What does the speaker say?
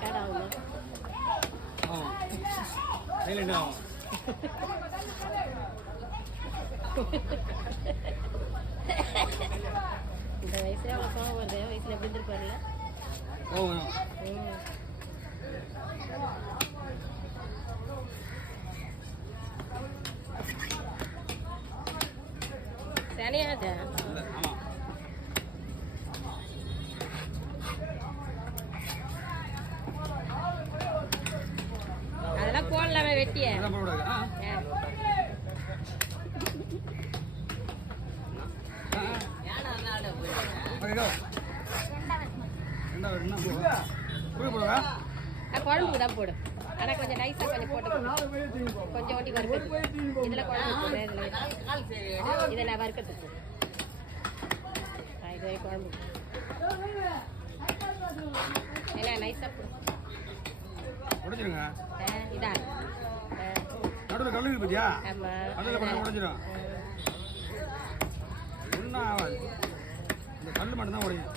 Record ஆகுமா? Silent ஆகும். இந்த வயசுல அவ்வளோ கோவம் வருது. வயசுல எப்படி இருந்திருப்பாருல்ல? சனியாச்சா? அதெல்லாம் போடலாமே வெட்டிய. குழம்புக்கு தான் போடு. ஆனா கொஞ்சம் நைஸா கொஞ்சம் போட்டு கொஞ்சம் ஒட்டி வறுக்கிறது. இதுல குழம்பு இதெல்லாம் வறுக்கிறதுக்கு இது வரை குழம்பு என்ன நைஸா போடு. இதா நடுவில் கல்லு பத்தியா? ஆமா உடஞ்சிடும். ஒன்றும் ஆகாது. இந்த கல் மட்டும் தான் உடையும்.